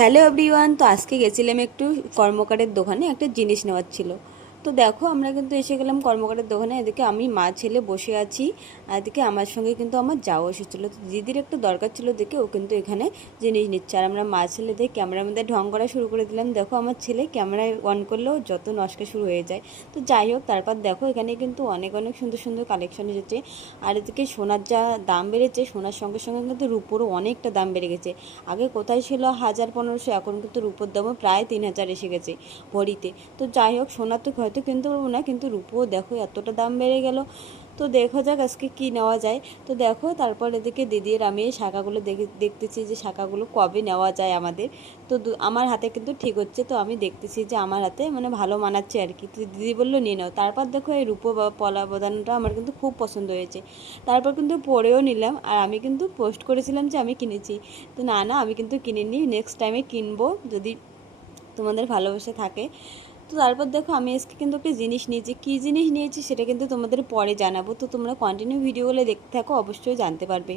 Hello everyone. তো আজকে গেছিলাম একটু কর্মকারের দোকানে, একটা জিনিস নেওয়ার ছিল। তো দেখো আমরা কিন্তু এসে গেলাম কর্মকারের দোকানে। এদিকে আমি মা ছেলে বসে আছি, আর এদিকে আমার সঙ্গে কিন্তু আমার যাও এসেছিলো। তো দিদির একটা দরকার ছিল দেখে ও কিন্তু এখানে জিনিস নিচ্ছে, আর আমরা মা ছেলে দিয়ে ক্যামেরার মধ্যে ঢং করা শুরু করে দিলাম। দেখো আমার ছেলে ক্যামেরায় অন করলেও যত নষ্ট শুরু হয়ে যায়। তো যাই হোক, তারপর দেখো এখানে কিন্তু অনেক অনেক সুন্দর সুন্দর কালেকশন এসেছে। আর এদিকে সোনার যা দাম বেড়েছে, সোনার সঙ্গে সঙ্গে কিন্তু রূপোরও অনেকটা দাম বেড়ে গেছে। আগে কোথায় ছিল 1000-1500, এখন কিন্তু রূপোর দামও প্রায় 3000 এসে গেছে ভরিতে। তো যাই হোক, সোনার তো হয়তো কিনতে পারবো না, কিন্তু রূপোও দেখো এতটা দাম বেড়ে গেল। তো দেখা যাক আজকে কি নেওয়া যায়। তো দেখো তারপর এদিকে দিদির আমি এই শাখাগুলো দেখতেছি যে শাখাগুলো কবে নেওয়া যায় আমাদের। তো আমার হাতে কিন্তু ঠিক হচ্ছে, তো আমি দেখতেছি যে আমার হাতে মানে ভালো মানাচ্ছে আর কি। তো দিদি বললো নিয়ে নাও। তারপর দেখো এই রূপো বা পলা বদানটা আমার কিন্তু খুব পছন্দ হয়েছে। তারপর কিন্তু পরেও নিলাম, আর আমি কিন্তু পোস্ট করেছিলাম যে আমি কিনেছি। তো না না, আমি কিন্তু কিনিনি, নেক্সট টাইমে কিনবো যদি তোমাদের ভালোবাসা থাকে। তো তারপর দেখো আমি আজকে কিন্তু একটা জিনিস নিয়েছি, কী জিনিস নিয়েছি সেটা কিন্তু তোমাদের পরে জানাবো। তো তোমরা কন্টিনিউ ভিডিওগুলো দেখতে থাকো, অবশ্যই জানতে পারবে।